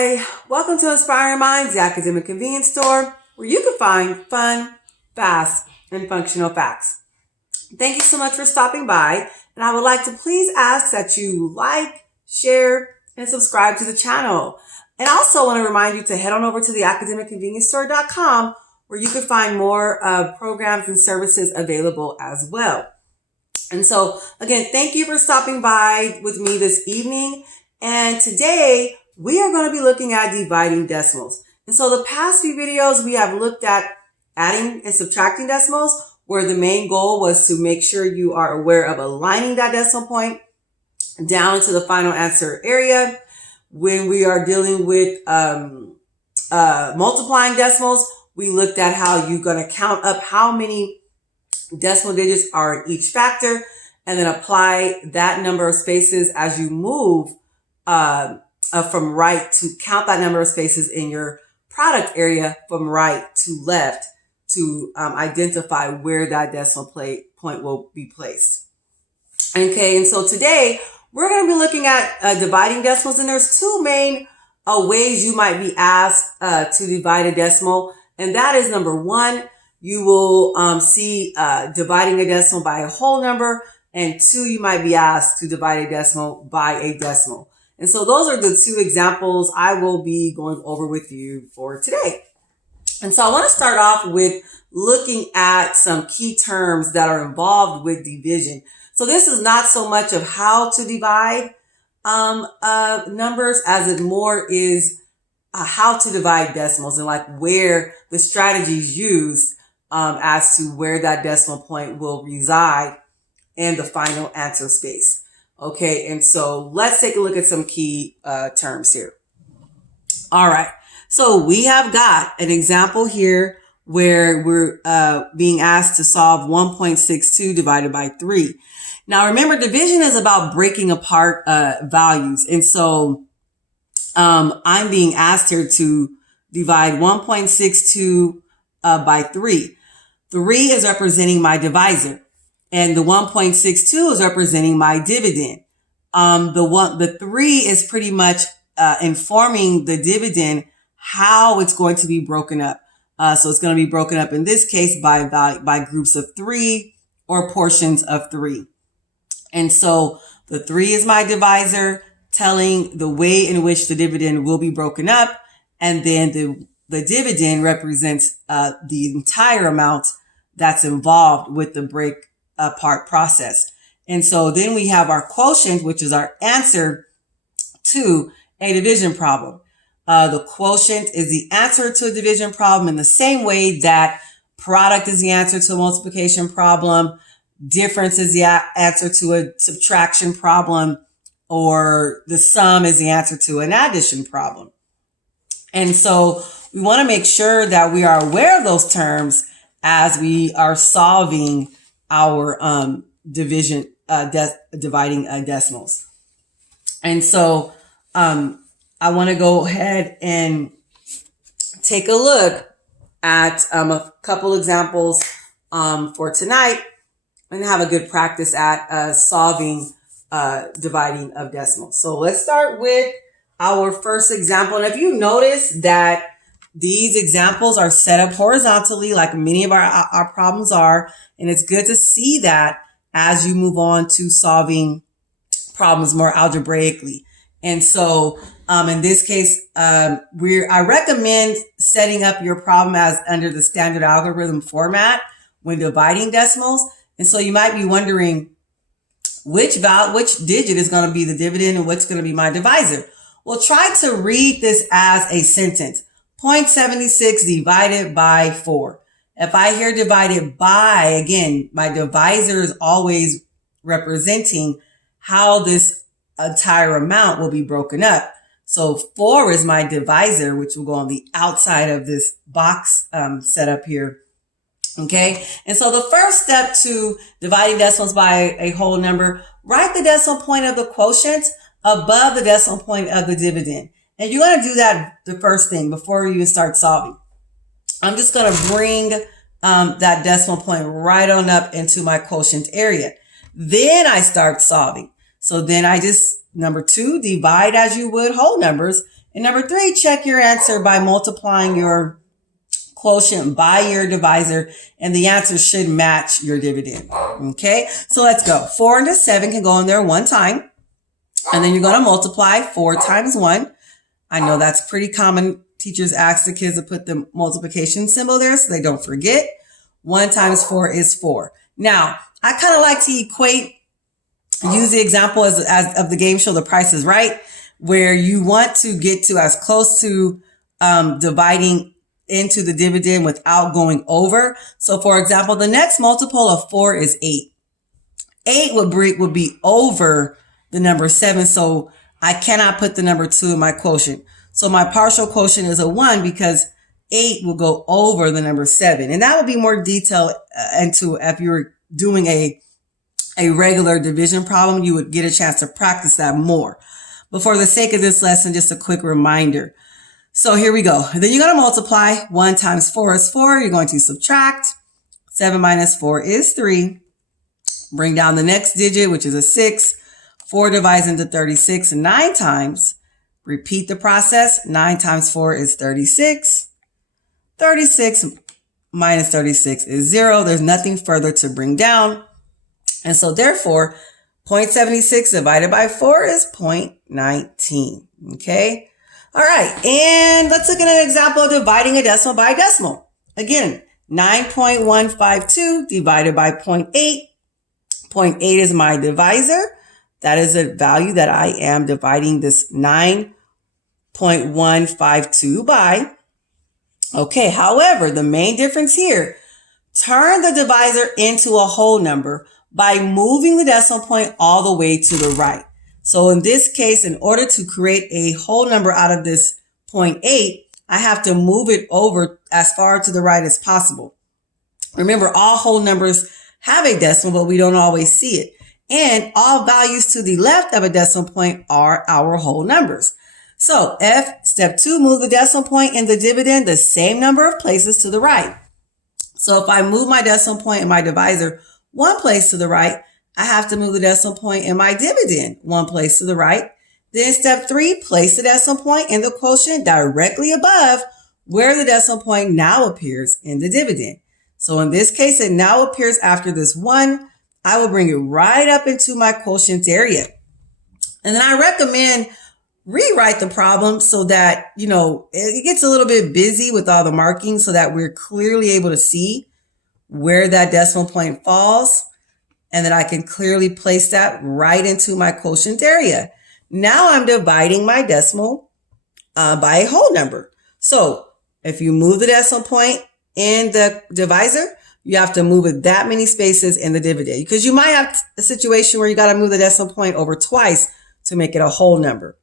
Hi, welcome to Inspiring Minds, the academic convenience store, where you can find fun, fast, and functional facts. Thank you so much for stopping by, and I would like to please ask that you like, share, and subscribe to the channel. And I also want to remind you to head on over to the academicconvenience.store.com, where you can find more programs and services available as well. And so, again, thank you for stopping by with me this evening. And today, we are going to be looking at dividing decimals. And so the past few videos, we have looked at adding and subtracting decimals, where the main goal was to make sure you are aware of aligning that decimal point down into the final answer area. When we are dealing with multiplying decimals, we looked at how you're going to count up how many decimal digits are in each factor, and then apply that number of spaces as you move from right to count that number of spaces in your product area from right to left to identify where that decimal point will be placed. Okay, and so today we're going to be looking at dividing decimals, and there's two main ways you might be asked to divide a decimal, and that is number one, you will see dividing a decimal by a whole number, and two, you might be asked to divide a decimal by a decimal. And so those are the two examples I will be going over with you for today. And so I want to start off with looking at some key terms that are involved with division. So this is not so much of how to divide numbers as it more is how to divide decimals and like where the strategies used as to where that decimal point will reside in the final answer space. Okay, and so let's take a look at some key terms here. All right, so we have got an example here where we're being asked to solve 1.62 divided by 3. Now, remember, division is about breaking apart values. And so I'm being asked here to divide 1.62 by 3. 3 is representing my divisor, and the 1.62 is representing my dividend. The 3 is pretty much informing the dividend how it's going to be broken up. So it's going to be broken up in this case by groups of 3 or portions of 3. And so the 3 is my divisor, telling the way in which the dividend will be broken up. And then the dividend represents the entire amount that's involved with the break apart process. And so then we have our quotient, which is our answer to a division problem. The quotient is the answer to a division problem in the same way that product is the answer to a multiplication problem, difference is the answer to a subtraction problem, or the sum is the answer to an addition problem. And so we want to make sure that we are aware of those terms as we are solving our dividing decimals. And so I want to go ahead and take a look at a couple examples for tonight and have a good practice at solving dividing of decimals. So let's start with our first example. And if you notice that these examples are set up horizontally like many of our problems are, and it's good to see that as you move on to solving problems more algebraically. And so in this case, I recommend setting up your problem as under the standard algorithm format when dividing decimals. And so you might be wondering which digit is going to be the dividend and what's going to be my divisor. Well, try to read this as a sentence. 0.76 divided by 4. If I hear divided by, again, my divisor is always representing how this entire amount will be broken up. So 4 is my divisor, which will go on the outside of this box set up here. Okay. And so the first step to dividing decimals by a whole number, write the decimal point of the quotient above the decimal point of the dividend. And you want to do that the first thing before you even start solving. I'm just going to bring that decimal point right on up into my quotient area. Then I start solving. So then I just, number 2, divide as you would whole numbers. And number 3, check your answer by multiplying your quotient by your divisor, and the answer should match your dividend. Okay, so let's go. 4 into 7 can go in there one time, and then you're going to multiply 4 times 1. I know that's pretty common. Teachers ask the kids to put the multiplication symbol there so they don't forget. 1 times 4 is 4. Now, I kind of like to use the example as of the game show The Price is Right, where you want to get to as close to dividing into the dividend without going over. So for example, the next multiple of 4 is 8. 8 would be over the number 7. So I cannot put the number 2 in my quotient. So my partial quotient is a 1 because 8 will go over the number 7. And that would be more detailed into if you were doing a regular division problem, you would get a chance to practice that more. But for the sake of this lesson, just a quick reminder. So here we go. Then you're going to multiply. 1 times 4 is 4. You're going to subtract. 7 minus 4 is 3. Bring down the next digit, which is a 6. 4 divides into 36 9 times. Repeat the process. 9 times 4 is 36. 36 minus 36 is 0. There's nothing further to bring down. And so therefore, 0.76 divided by 4 is 0.19. Okay. All right, and let's look at an example of dividing a decimal by a decimal. Again, 9.152 divided by 0.8. 0.8 is my divisor. That is a value that I am dividing this 9.152 by. Okay, however, the main difference here, turn the divisor into a whole number by moving the decimal point all the way to the right. So in this case, in order to create a whole number out of this 0.8, I have to move it over as far to the right as possible. Remember, all whole numbers have a decimal, but we don't always see it. And all values to the left of a decimal point are our whole numbers. So step 2, move the decimal point in the dividend the same number of places to the right. So if I move my decimal point in my divisor one place to the right, I have to move the decimal point in my dividend one place to the right. Then step 3, place the decimal point in the quotient directly above where the decimal point now appears in the dividend. So in this case, it now appears after this 1. I will bring it right up into my quotient area. And then I recommend rewrite the problem so that, it gets a little bit busy with all the markings so that we're clearly able to see where that decimal point falls. And then I can clearly place that right into my quotient area. Now I'm dividing my decimal by a whole number. So if you move the decimal point in the divisor, you have to move it that many spaces in the dividend, because you might have a situation where you got to move the decimal point over twice to make it a whole number,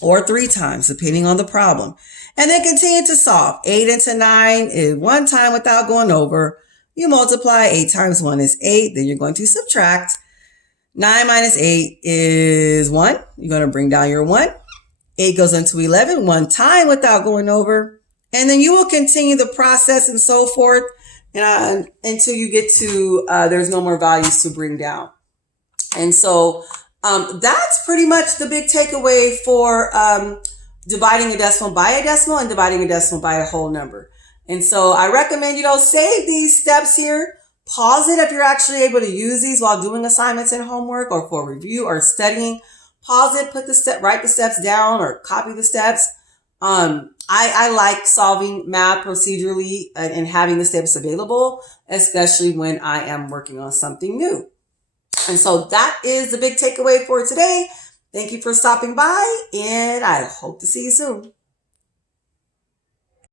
or 3 times, depending on the problem. And then continue to solve. 8 into 9 is 1 time without going over. You multiply. 8 times 1 is 8. Then you're going to subtract. 9 minus 8 is 1. You're going to bring down your 1. 8 goes into 11 1 time without going over. And then you will continue the process and so forth until you get to there's no more values to bring down. And so that's pretty much the big takeaway for dividing a decimal by a decimal and dividing a decimal by a whole number. And so I recommend, save these steps here. Pause it if you're actually able to use these while doing assignments and homework or for review or studying. Pause it, write the steps down or copy the steps. I like solving math procedurally and having the steps available, especially when I am working on something new. And so that is the big takeaway for today. Thank you for stopping by, and I hope to see you soon.